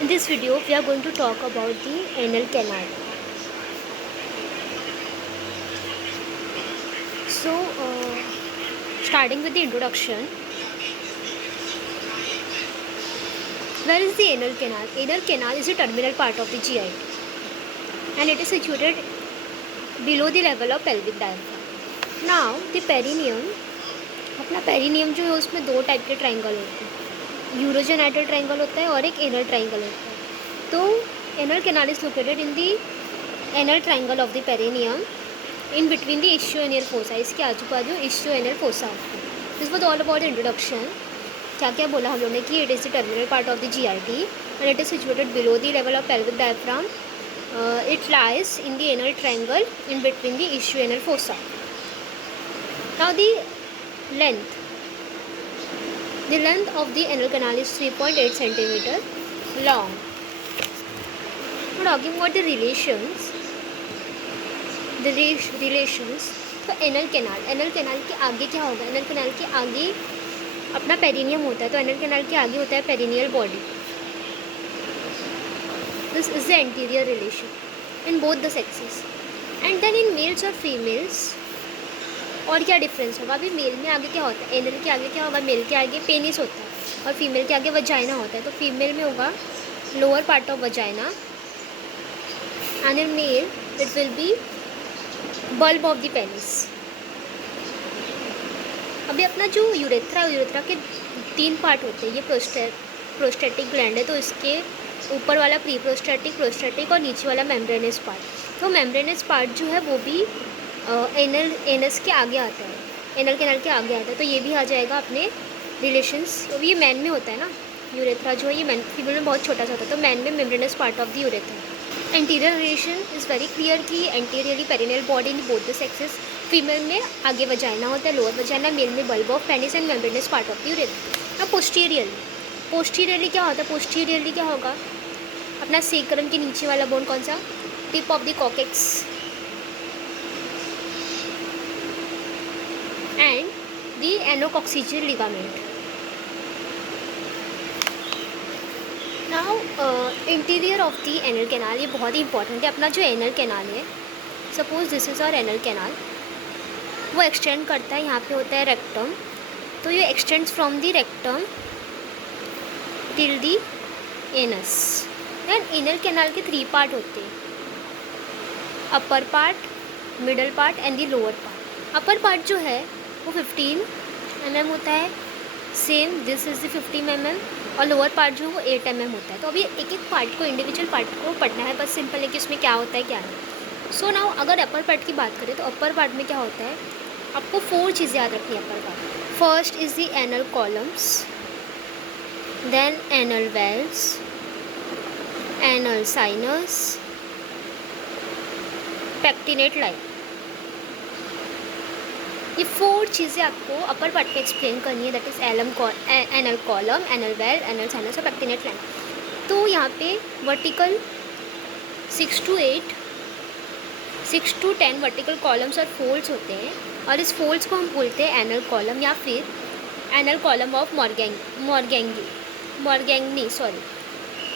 In this video, we are going to talk about the anal canal. So, starting with the introduction, where is the anal canal? Anal canal is the terminal part of the GI, and it is situated below the level of pelvic diaphragm. Now, the perineum, अपना perineum जो है उसमें दो type के triangle होते हैं, urogenital triangle होता है और एक एनल ट्राइंगल होता है. तो anal canal is located in the anal triangle of the perineum in between the ischioanal fossa. इसके आजू बाजू इश्योएनियल फोसा होता है. This was all about introduction. क्या क्या बोला हम लोगों ने कि it is the terminal part of the GIT and it is situated below the level of pelvic diaphragm. It lies in the anal triangle in between the ischioanal fossa. Now the length. The length of the anal canal is 3.8 centimeter long. Now talking about the relations. The relations. तो anal canal के आगे क्या होगा? Anal canal के आगे अपना perineum होता है. तो एनल कैनाल के आगे होता है perineal body. This is the anterior relation in both the sexes. And then in males और फीमेल्स और क्या डिफरेंस होगा? अभी मेल में आगे क्या होता है? एनल के आगे क्या होगा? मेल के आगे पेनिस होता है और फीमेल के आगे वजाइना होता है. तो फीमेल में होगा lower part of vagina and in male it will be bulb of the penis. अभी अपना जो यूरेथ्रा के 3 पार्ट होते हैं. ये प्रोस्टेटिक ग्लैंड है, तो इसके ऊपर वाला प्री प्रोस्टेटिक और नीचे वाला मेम्ब्रेनस पार्ट. तो मेम्ब्रेनस पार्ट जो है वो भी एनस के आगे आता है, एनल कैनाल के आगे आता है. तो ये भी आ जाएगा अपने रिलेशंस. तो ये मैन में होता है ना, यूरेथ्रा जो है ये मैन, फीमेल में बहुत छोटा सा होता है. तो मैन में membranous part of the urethra. Anterior relation is very clear कि anteriorly perineal body in both the sexes. Female में आगे वजाइना होता है, लोअर वजाइना. मेल में bulb of penis and membranous part of the urethra. अब posteriorly क्या होता है? पोस्टीरियरली क्या होगा? अपना सेक्रम के नीचे वाला बोन कौन सा? Tip of the coccyx and the anococcygeal ligament. Now interior of the anal canal, ये बहुत ही इंपॉर्टेंट है. अपना जो एनल कैनाल है, suppose this is our anal canal, वो एक्सटेंड करता है. यहाँ पे होता है रेक्टम. तो ये extends from the rectum till the anus. Then anal canal के 3 पार्ट होते हैं, upper part, middle part and the lower part. Upper part जो है वो 15 mm होता है, same this is the 50 mm. और लोअर पार्ट जो है वो 8 mm होता है. तो अभी एक एक पार्ट को, इंडिविजुअल पार्ट को पढ़ना है. बस सिंपल है कि उसमें क्या होता है क्या नहीं. सो नाउ अगर अपर पार्ट की बात करें तो अपर पार्ट में क्या होता है? आपको 4 चीज़ें याद रखनी है upper part. First is the anal columns, then anal valves, anal sinus, pectinate line. ये 4 चीज़ें आपको अपर पार्ट में एक्सप्लेन करनी है. That is anal column, anal well, anal sinus और पेक्टिनेट लाइन. तो यहाँ पे वर्टिकल 6 to 10 वर्टिकल कॉलम्स और फोल्ड्स होते हैं. और इस फोल्ड्स को हम बोलते हैं एनल कॉलम या फिर एनल कॉलम ऑफ मॉर्गेंगनी.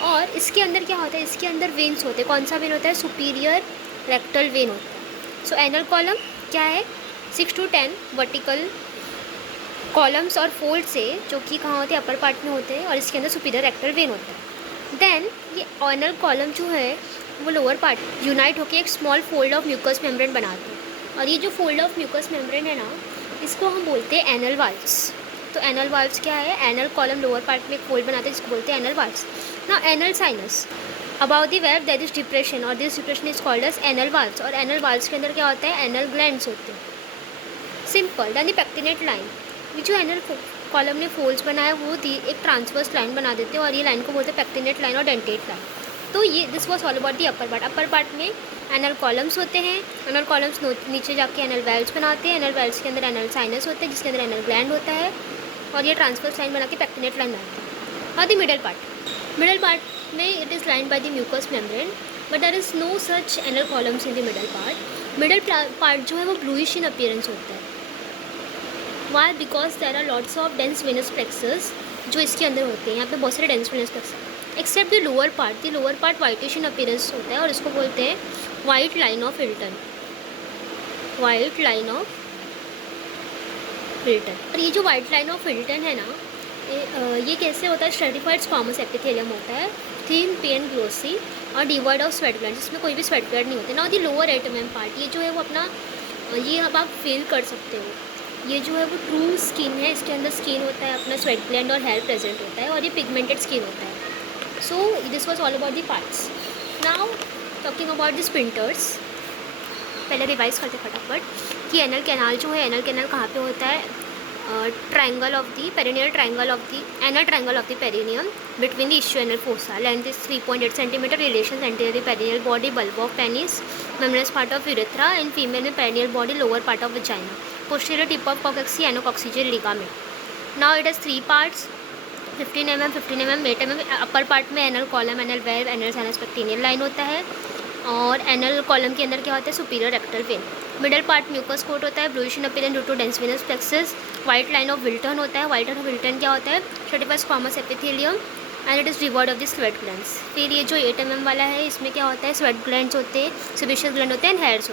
और इसके अंदर क्या होता है? इसके अंदर वेन्स होते हैं. कौन सा वेन होता है? सुपीरियर रेक्टल वेन होता है. सो एनल कॉलम क्या है? 6 to 10 वर्टिकल कॉलम्स और फोल्ड से, जो कि कहाँ होते हैं? अपर पार्ट में होते हैं. और इसके अंदर सुपीरियर रेक्टल वेन होता है. देन ये एनल कॉलम जो है वो लोअर पार्ट यूनाइट होकर एक small fold of mucous membrane बनाते हैं. और ये जो फोल्ड ऑफ म्यूकस मेम्ब्रेन है ना, इसको हम बोलते हैं एनल वाल्व्स. तो एनल वाल्व्स क्या है? एनल कॉलम लोअर पार्ट में एक फोल्ड बनाते हैं, जिसको बोलते हैं एनल वाल्व्स. ना anal sinus, about the valve there is depression और this depression is called as anal valves. और एनल वाल्व्स के अंदर क्या होता है? एनल ग्लैंड्स होते हैं. Simple. Then the pectinate line, ये जो एनल कॉलम ने फोल्ड्स बनाया वो एक ट्रांसवर्स लाइन बना देते हैं. और ये लाइन को बोलते हैं पेक्टिनेट लाइन और डेंटेट लाइन. तो ये this was all about the upper part. Upper part में एनल कॉलम्स होते हैं. एनल कॉलम्स नीचे जाके एनल वेल्स बनाते हैं. एनल वेल्स के अंदर एनल साइनस होते हैं, जिसके अंदर एनल ग्लैंड होता है. और ये ट्रांसवर्स लाइन बना के पेक्टिनेट लाइन बनाते हैं. और द मिडल पार्ट में it is lined by the mucous membrane, but there is no such anal columns in the middle part. Middle part जो है वो ब्लूइश इन अपीयरेंस होता है. Why? Because there are lots of dense venous plexuses जो इसके अंदर होते हैं. यहाँ पे बहुत सारे dense venous plexuses. Except the lower part whitish in appearance होता है और इसको बोलते हैं white line of Hilton, white line of Hilton. और ये जो वाइट लाइन ऑफ हिल्टन है ना, ये कैसे होता है, स्ट्रेटिफाइड स्क्वामस एपिथेलियम होता है, थिन पेन ग्लोसी और डिवॉइड ऑफ स्वेट ग्लैंड, जिसमें कोई भी स्वेट ग्लैंड नहीं होते ना। और दी लोअर एटमम पार्ट, ये जो है वो अपना, ये अब आप फील कर सकते हो, ये जो है वो ट्रू स्किन है, इसके अंदर स्किन होता है, अपना स्वेट ग्लैंड और हेयर प्रेजेंट होता है और ये पिगमेंटेड स्किन होता है। So this was all about the parts. Now talking about the sphincters, पहले रिवाइज करते फटाफट कि एनल कैनाल जो है, एनल कैनाल कहाँ पे होता है, triangle of the perineal, triangle of the anal triangle of the perineum between the ischioanal fossa, length is 3.8 centimetre, relation anterior perineal body, bulb of penis, membranous part of urethra, and female में perineal body, lower part of vagina, posterior tip of coccyx, anococcygeal ligament. Now it has 3 parts, 15 mm, 15 mm, 8 mm। Upper part में anal column, anal valve, anal sinus पेक्टिनियल line होता है और anal column के अंदर क्या होता है, superior rectal vein. Middle part mucous coat होता है, bluish in appearance due to dense venous plexus. White line of Wilton होता है, वाइट लाइन ऑफ विल्टन क्या होता है, stratified squamous epithelium and it is devoid of the sweat glands. फिर ये जो 8 mm वाला है, इसमें क्या होता है, स्वेट ग्लैंड्स होते हैं, सेबेशियस ग्लैंड होते हैं एंड हेयर्स होते हैं।